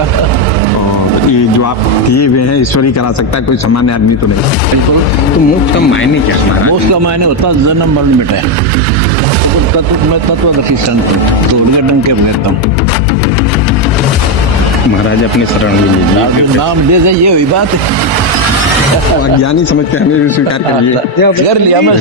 आपका? और ये जो आप किए हुए हैं ईश्वर ही करा सकता है, कोई सामान्य आदमी तो नहीं। बिल्कुल। तो मोक्ष का मायने क्या है महाराज? मोक्ष का मायने होता है जन्म मरण मिटे। तो मैं तत्वदर्शी संत हूँ, जोड़ के डंक के कहता हूँ। महाराज अपने शरण में लीजिए। नाम दे दे, ये हुई बात है। अज्ञानी समझ के हमें भी स्वीकार करिए। कर लिया मैं।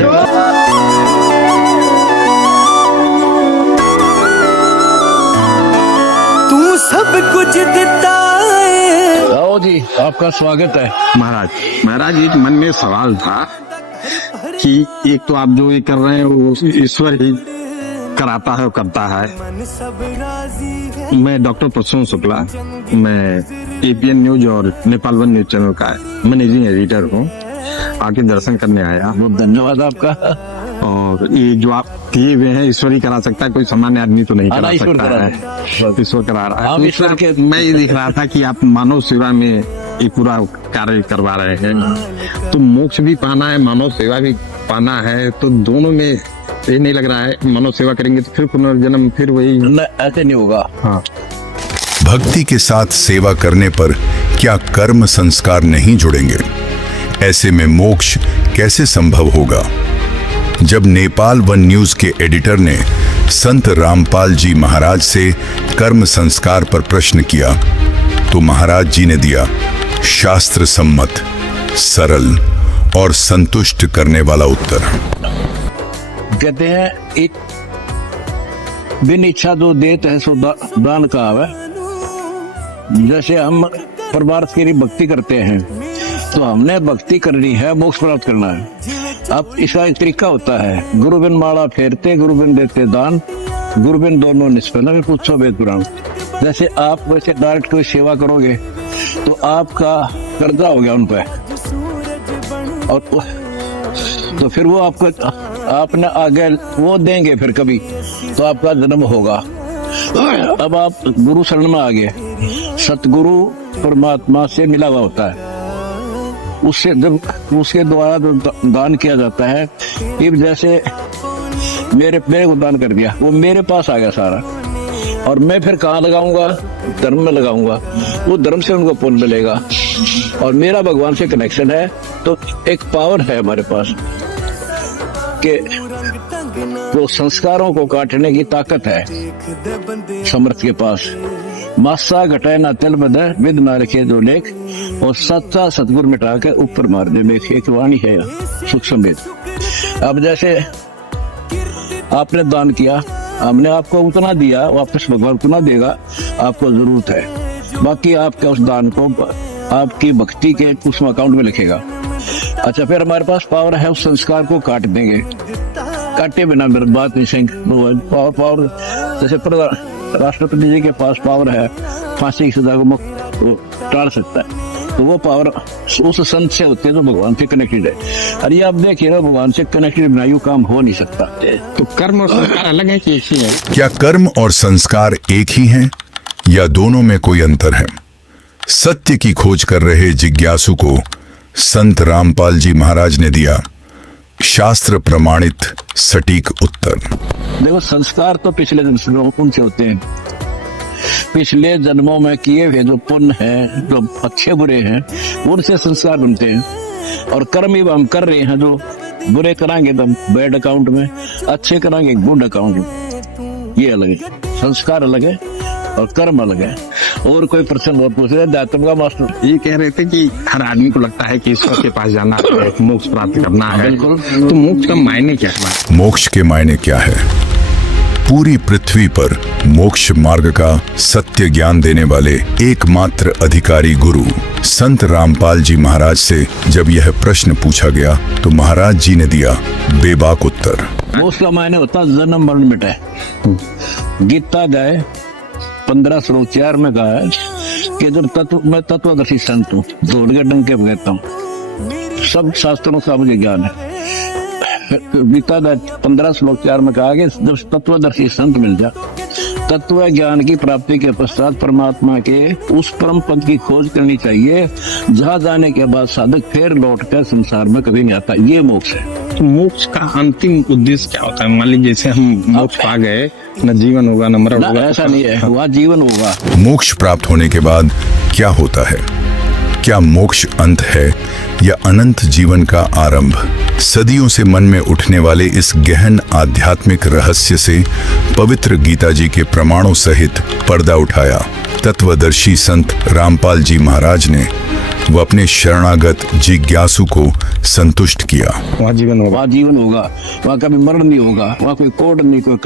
तू सब कुछ देता है। आओ जी, आपका स्वागत है। महाराज एक मन में सवाल था कि एक तो आप जो ये कर रहे हैं वो ईश्वर ही कराता है और करता है। मैं डॉक्टर प्रसून शुक्ला, मैं एपीएन न्यूज और नेपाल वन न्यूज चैनल का मैनेजिंग एडिटर हूँ। आके दर्शन करने आया। बहुत धन्यवाद आपका। और ये जो आप किए हुए हैं ईश्वर ही करा सकता है, कोई सामान्य आदमी तो नहीं करा सकता है। ईश्वर करा रहा है। आप ईश्वर के मैं ये देख रहा था कि आप मानव सेवा में ये पूरा कार्य करवा रहे हैं, तो मोक्ष भी पाना है, मानव सेवा भी पाना है, तो दोनों में ये नहीं लग रहा है मानव सेवा करेंगे तो फिर पुनर्जन्म फिर वही? ऐसे नहीं होगा। हाँ। भक्ति के साथ सेवा करने पर क्या कर्म संस्कार नहीं जुड़ेंगे? ऐसे में मोक्ष कैसे संभव होगा? जब नेपाल वन न्यूज के एडिटर ने संत रामपाल जी महाराज से कर्म संस्कार पर प्रश्न किया तो महाराज जी ने दिया शास्त्र सम्मत, सरल और संतुष्ट करने वाला उत्तर। कहते हैं एक बिन इच्छा जो देत है सो दान का आवे। जैसे हम परिवार के लिए भक्ति करते हैं तो हमने भक्ति करनी है, मोक्ष प्राप्त करना है। अब इसका एक तरीका होता है, गुरु बिन माला फेरते, गुरु बिन देते दान, गुरु बिन दोनों निष्फल। फिर पूछो वेद पुराण। जैसे आप वैसे डायरेक्ट कोई सेवा करोगे तो आपका कर्जा हो गया उन पर, और तो फिर वो आपको आपने आगे वो देंगे, फिर कभी तो आपका जन्म होगा। अब आप गुरु शरण में आ गए, सतगुरु परमात्मा से मिला हुआ होता है, उससे जब उसके द्वारा जो दान किया जाता है, अब जैसे मेरे को दान कर दिया, वो मेरे पास आ गया सारा, और मैं फिर कहाँ लगाऊंगा? धर्म में लगाऊंगा। वो धर्म से उनको पुण्य मिलेगा, और मेरा भगवान से कनेक्शन है। तो एक पावर है हमारे पास कि वो संस्कारों को काटने की ताकत है समर्थ के पास। मासा घटाए ना तिल बदे, विद ना रखे जो लेख, और सच्चा सतगुर मिटा के ऊपर मार दे। एक वाणी है सूक्ष्म वेद। अब जैसे आपने दान किया, हमने आपको उतना दिया, वापस भगवान उतना देगा, आपको जरूरत है। बाकी आपके उस दान को आपकी भक्ति के उस अकाउंट में लिखेगा। अच्छा, फिर हमारे पास पावर है, उस संस्कार को काट देंगे। काटे बिना मेरी बात नहीं सिंह पावर जैसे राष्ट्रपति जी के पास पावर है, फांसी की सजा को टाल सकता है, तो वो पावर उस संत से होती है जो भगवान से कनेक्टेड है। अरे आप देखिए ना, भगवान से कनेक्टेड बिना यूं काम हो नहीं सकता। तो कर्म और संस्कार अलग है कि एक ही है? क्या कर्म और संस्कार एक ही हैं या दोनों में कोई अंतर है? सत्य की खोज कर रहे जिज्ञासु को संत रामपाल जी महाराज ने दिया शास्त्र प्रमाणित सटीक उत्तर। देखो, संस्कार तो पिछले जन्मों से होते हैं। पिछले जन्मों में किए हुए जो पुण्य हैं, जो अच्छे बुरे हैं, उनसे संस्कार बनते हैं। और कर्म ही हम कर रहे हैं, जो बुरे कराएंगे तो बैड अकाउंट में, अच्छे कराएंगे गुड अकाउंट में। ये अलग है, संस्कार अलग है और कर्म अलग है। और कोई प्रश्न और पूछ रहे अध्यात्म का मास्टर? ये कह रहे थे कि हर आदमी को लगता है कि ईश्वर के पास जाना है, मोक्ष प्राप्त करना है। बिल्कुल। तो मोक्ष का मायने क्या है? मोक्ष के मायने क्या है? पूरी पृथ्वी पर मोक्ष मार्ग का सत्य ज्ञान देने वाले एकमात्र अधिकारी गुरु संत रामपाल जी महाराज से जब यह प्रश्न पूछा गया तो महाराज जी ने दिया बेबाक उत्तर। मोक्ष का मायने होता जन्म मरण मिटे। गीता गाय 15 श्लोक 4 में कहा है कि जब मैं तत्वदर्शी संत हूँ, जोड़ के डंक के कहता हूँ, सब शास्त्रों का मुझे ज्ञान है। गीता 15 श्लोक 4 में कहा कि जब तत्वदर्शी संत मिल जा तत्व ज्ञान की प्राप्ति के पश्चात परमात्मा के उस परम पद की खोज करनी चाहिए, जहाँ जाने के बाद साधक फिर लौटकर संसार में कभी नहीं आता। ये मोक्ष है। तो मोक्ष का अंतिम उद्देश्य क्या होता है? मान लीजिए जैसे हम मोक्ष पा गए, न जीवन होगा न मरण ना, होगा, ऐसा नहीं है, वह जीवन होगा। मोक्ष प्राप्त होने के बाद क्या होता है? क्या मोक्ष अंत है या अनंत जीवन का आरंभ? सदियों से मन में उठने वाले इस गहन आध्यात्मिक रहस्य से पवित्र गीता जी के प्रमाणों सहित पर्दा उठाया तत्वदर्शी संत रामपाल जी महाराज ने। वो अपने शरणागत जिज्ञासु को संतुष्ट किया। वहाँ जीवन होगा। वहाँ जीवन होगा, वहाँ कभी मरण नहीं होगा, वहाँ कोई कोड नहीं, कोई